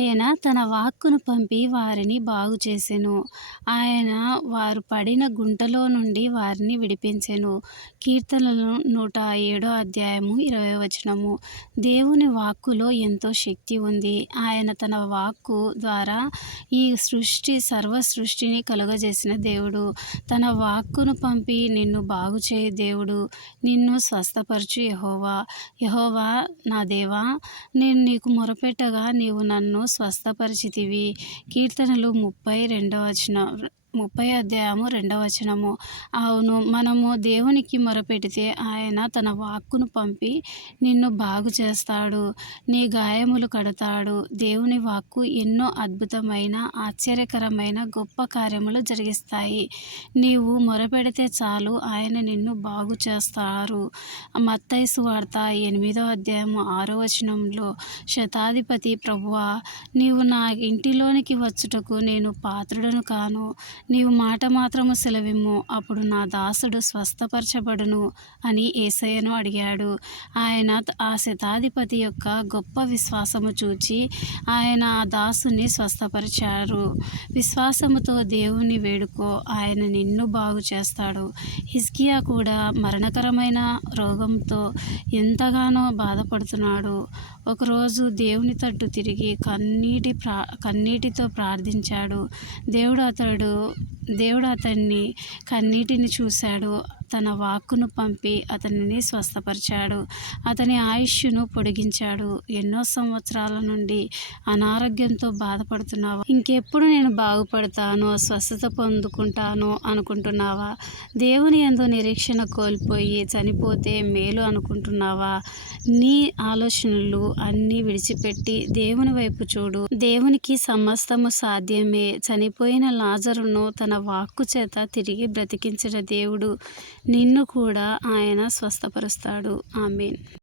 ఆయన తన వాక్కును పంపి వారిని బాగు చేసెను. ఆయన వారు పడిన గుంటలో నుండి వారిని విడిపించెను. కీర్తనలు 107 అధ్యాయము 20 వచనము. దేవుని వాక్కులో ఎంతో శక్తి ఉంది. ఆయన తన వాక్కు ద్వారా ఈ సర్వ సృష్టిని కలుగజేసిన దేవుడు. తన వాక్కును పంపి నిన్ను బాగు చేయు దేవుడు. నిన్ను స్వస్థపరచు యెహోవా. యెహోవా నా దేవా, నేను నీకు మొరపెట్టగా నీవు నన్ను స్వస్థపరిచితివి. కీర్తనలు 30 అధ్యాయము 2 వచనము. అవును, మనము దేవునికి మొరపెడితే ఆయన తన వాక్కును పంపి నిన్ను బాగు చేస్తాడు. నీ గాయములు కడతాడు. దేవుని వాక్కు ఎన్నో అద్భుతమైన, ఆశ్చర్యకరమైన గొప్ప కార్యములు జరిగిస్తాయి. నీవు మొరపెడితే చాలు, ఆయన నిన్ను బాగు చేస్తారు. మత్తయి సువార్త 8 అధ్యాయము 6 వచనంలో, శతాధిపతి ప్రభువా, నీవు నా ఇంటిలోనికి వచ్చుటకు నేను పాత్రుడను కాను. నీవు మాట మాత్రము సెలవిమ్ము, అప్పుడు నా దాసుడు స్వస్థపరచబడును అని యేసయ్యను అడిగాడు. ఆయన ఆ శతాధిపతి యొక్క గొప్ప విశ్వాసము చూచి ఆయన ఆ దాసుని స్వస్థపరిచారు. విశ్వాసముతో దేవుని వేడుకో, ఆయన నిన్ను బాగు చేస్తాడు. హిజ్కియా కూడా మరణకరమైన రోగంతో ఎంతగానో బాధపడుతున్నాడు. ఒకరోజు దేవుని తట్టు తిరిగి కన్నీటితో ప్రార్థించాడు. దేవుడు అతన్ని కన్నీటిని చూశాడు. తన వాక్కును పంపి అతనిని స్వస్థపరిచాడు. అతని ఆయుష్ను పొడిగించాడు. ఎన్నో సంవత్సరాల నుండి అనారోగ్యంతో బాధపడుతున్నావా? ఇంకెప్పుడు నేను బాగుపడతాను, స్వస్థత పొందుకుంటాను అనుకుంటున్నావా? దేవుని యందు నిరీక్షణ కోల్పోయి చనిపోతే మేలు అనుకుంటున్నావా? నీ ఆలోచనలు అన్నీ విడిచిపెట్టి దేవుని వైపు చూడు. దేవునికి సమస్తము సాధ్యమే. చనిపోయిన లాజరును తన వాక్కు చేత తిరిగి బ్రతికించిన దేవుడు నిన్ను కూడా ఆయన స్వస్థపరుస్తాడు. ఆమేన్.